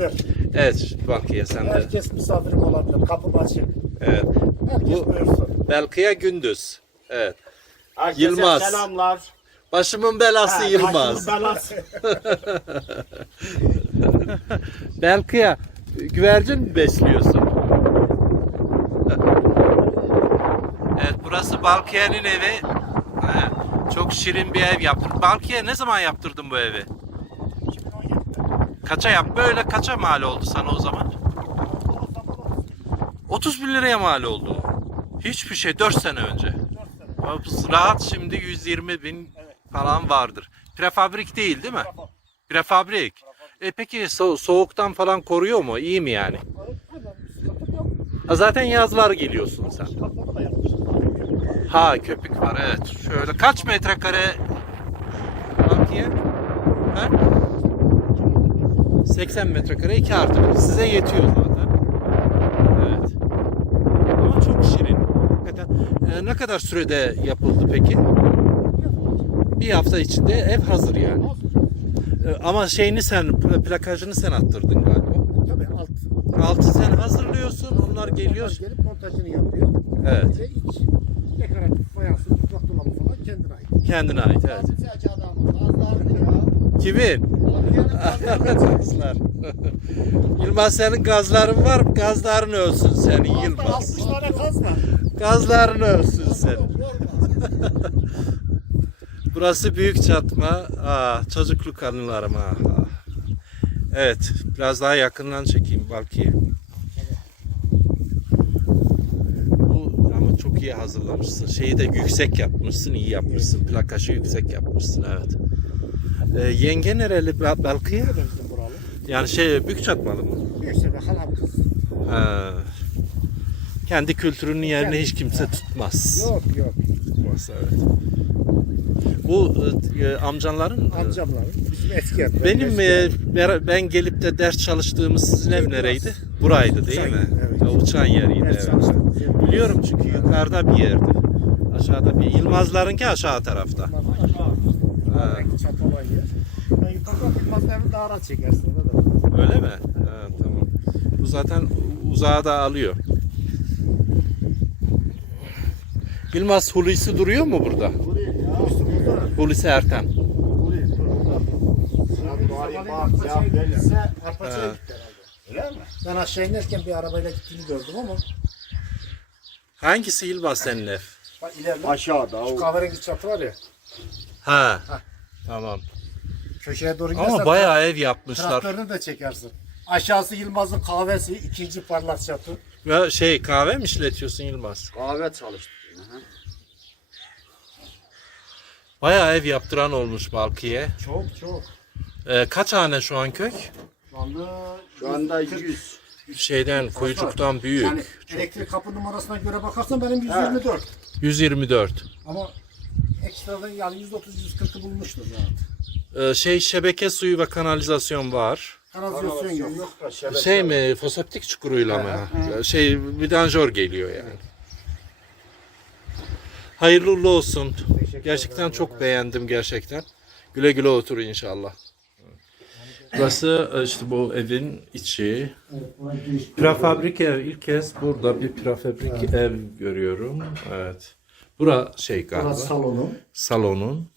olabilir. Evet Balkiye sen de. Herkes misafirim olabilir. Kapım açık. Evet. Herkes Bu- buyursun. Belkiye Gündüz. Evet. Herkese Yılmaz. selamlar. Başımın belası Ha, Yılmaz. başımın belası. Belkiye güvercin mi besliyorsun? Evet burası Balkiye'nin evi. Ha, Çok şirin bir ev yaptırdım. Balkiye ne zaman yaptırdın bu evi? 2017'de. Kaça yap? Böyle kaça mal oldu sana o zaman? 30 bin liraya mal oldu. Hiçbir şey 4 sene önce. Rahat şimdi 120 bin falan vardır. Prefabrik değil değil mi? Prefabrik. E peki so- soğuktan falan koruyor mu? İyi mi yani? Zaten yazlar geliyorsun sen. Ha köpük var evet. Şöyle kaç metrekare Bakiye? 80 metrekare 2 artı. Size yetiyor zaten. Evet. Ama çok şirin. Hakikaten. Ee, ne kadar sürede yapıldı peki? Bir hafta içinde ev hazır yani. Ee, ama şeyini sen, pla- plakajını sen attırdın galiba. Tabii alt. Altı sen hazırlıyorsun, onlar geliyor. Onlar gelip montajını yapıyor. Evet. Bir de iç dekoratif fayansı, mutfak dolabı falan kendine ait. Kendine ait evet. Sadece adamın ağızlarını ya. Kimin? Yılmaz senin gazların var mı? Gazların ölsün senin Yılmaz. 60 tane kaz var. Gazların ölsün senin. Burası büyük çatma. Aa, çocukluk anılarım ha. Evet, biraz daha yakından çekeyim belki. Bu ama çok iyi hazırlamışsın. Şeyi de yüksek yapmışsın, iyi yapmışsın. Plakajı yüksek yapmışsın, evet. Ee, yenge nereli Bel- Belki? Bu da bizim buralı. Yani şey büyük çatmalı mı? Neyse be halam kız. Ha. Kendi kültürünün yerini Kendi- hiç kimse tutmaz. Yok yok. Tutmaz, evet. Bu e, amcanların e, Amcamların bizim eski ev. benim e, ber- ben gelip de ders çalıştığımız sizin ev nereydi? Buraydı değil Uçan mi? yer, evet. Uçan yeriydi. Evet. Biliyorum çünkü yukarıda bir yerdi. Aşağıda bir Yılmazlarınki aşağı tarafta. Ha. Renk çat olan yer. Ben yukarıdan bilmez evin daha rahat çekersin. öyle de. Öyle mi? Ha, tamam. Bu zaten uzağa da alıyor. Yılmaz Hulusi duruyor mu burada? Buraya ya. Hulusi Ha. gitti herhalde. Öyle mi? Ben aşağı inerken bir arabayla gittiğini gördüm ama Hangisi Yılmaz senin ev? bak ileride Aşağıda. şu kahverengi çatı var ya Ha. Ha. Tamam. köşeye doğru gidersen Ama bayağı ev yapmışlar. traktörünü de çekersin. Aşağısı Yılmaz'ın kahvesi, ikinci parlak çatı. Ya şey kahve mi işletiyorsun Yılmaz? Kahve çalıştı. Hı hı. Bayağı ev yaptıran olmuş Balkiye. Çok çok. Ee, kaç hane şu an kök? Şu anda Şu anda 140. 100. Şeyden, kuyucuktan büyük. Yani elektrik kapı numarasına göre bakarsan benim 124. 124. Ama ekstradan yani 130-140'ı bulmuştur zaten. Ee, şey şebeke suyu ve kanalizasyon var. Kanalizasyon yok. da şebeke Şey var. mi foseptik çukuruyla mı? Şey vidanjör geliyor yani. Hayırlı uğurlu olsun. Gerçekten çok beğendim gerçekten. Güle güle otur inşallah. Burası e, işte bu evin içi. Prefabrik ev ilk kez burada bir prefabrik ev görüyorum. Evet. Bura şey galiba. Burası salonu. Salonun.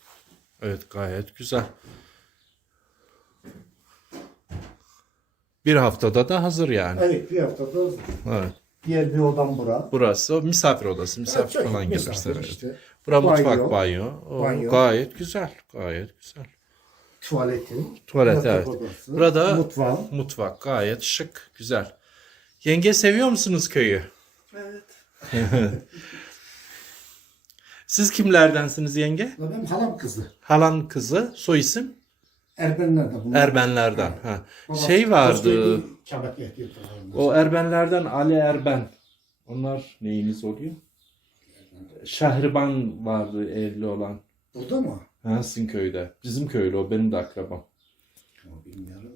Evet gayet güzel. Bir haftada da hazır yani. Evet bir haftada hazır. Evet. Diğer bir odam bura. Burası o misafir odası. Misafir Evet, falan misafir gelirse. evet. işte. Bura Banyo. mutfak banyo. O, Banyo. Gayet güzel. Gayet güzel. Tuvaleti. Tuvalet evet. odası, Burada Mutfağım. mutfak gayet şık. Güzel. Yenge seviyor musunuz köyü? Evet. Siz kimlerdensiniz yenge? Benim halam kızı. Halan kızı, soy isim? Erbenler'de bunlar. Erbenlerden. Ha. Babası Şey vardı. O Erbenlerden Ali Erben. Onlar neyiniz oluyor? Şahriban vardı evli olan. Burada mı? Ha, sizin köyde. Bizim köylü o benim de akrabam.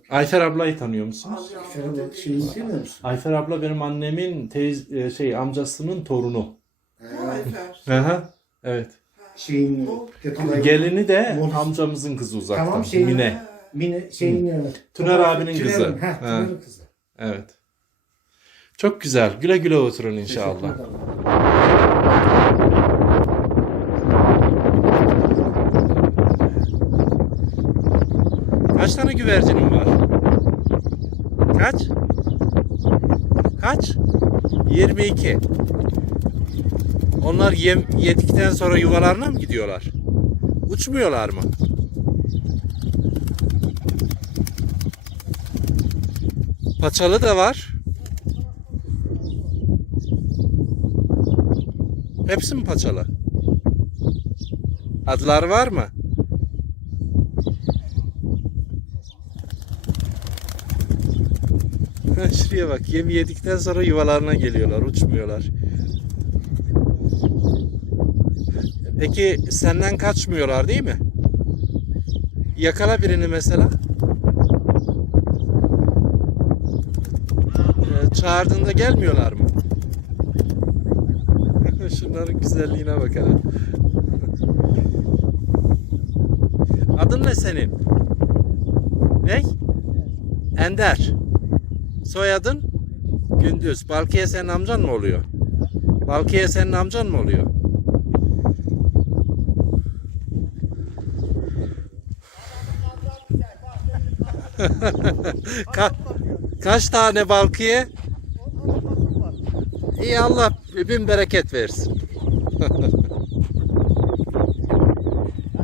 Ayfer ablayı tanıyor musunuz? Ferhat şeyi bilmiyor musun? Ayfer abla benim annemin teyz e, şey amcasının torunu. Ayfer. Aha. Evet. Şeyin. Gelini de Mor- amcamızın kızı uzaktan. Tamam, şey- Mine. Mine şeyin e, Tüner abinin kızı. Ha. Tüner'in kızı. Evet. Çok güzel. Güle güle oturun inşallah. Teşekkür ederim. Kaç tane güvercinin var? Kaç? Kaç? 22. Onlar yem yedikten sonra yuvalarına mı gidiyorlar? Uçmuyorlar mı? Paçalı da var. Hepsi mi paçalı? Adlar var mı? Şuraya bak yem yedikten sonra yuvalarına geliyorlar uçmuyorlar. Peki senden kaçmıyorlar değil mi? Yakala birini mesela. Ee, çağırdığında gelmiyorlar mı? Şunların güzelliğine bak hele. Adın ne senin? Ne? Ender. Soyadın? Gündüz. Balkiye senin amcan mı oluyor? Balkiye senin amcan mı oluyor? Ka- kaç tane Balkiye? İyi Allah bin bereket versin.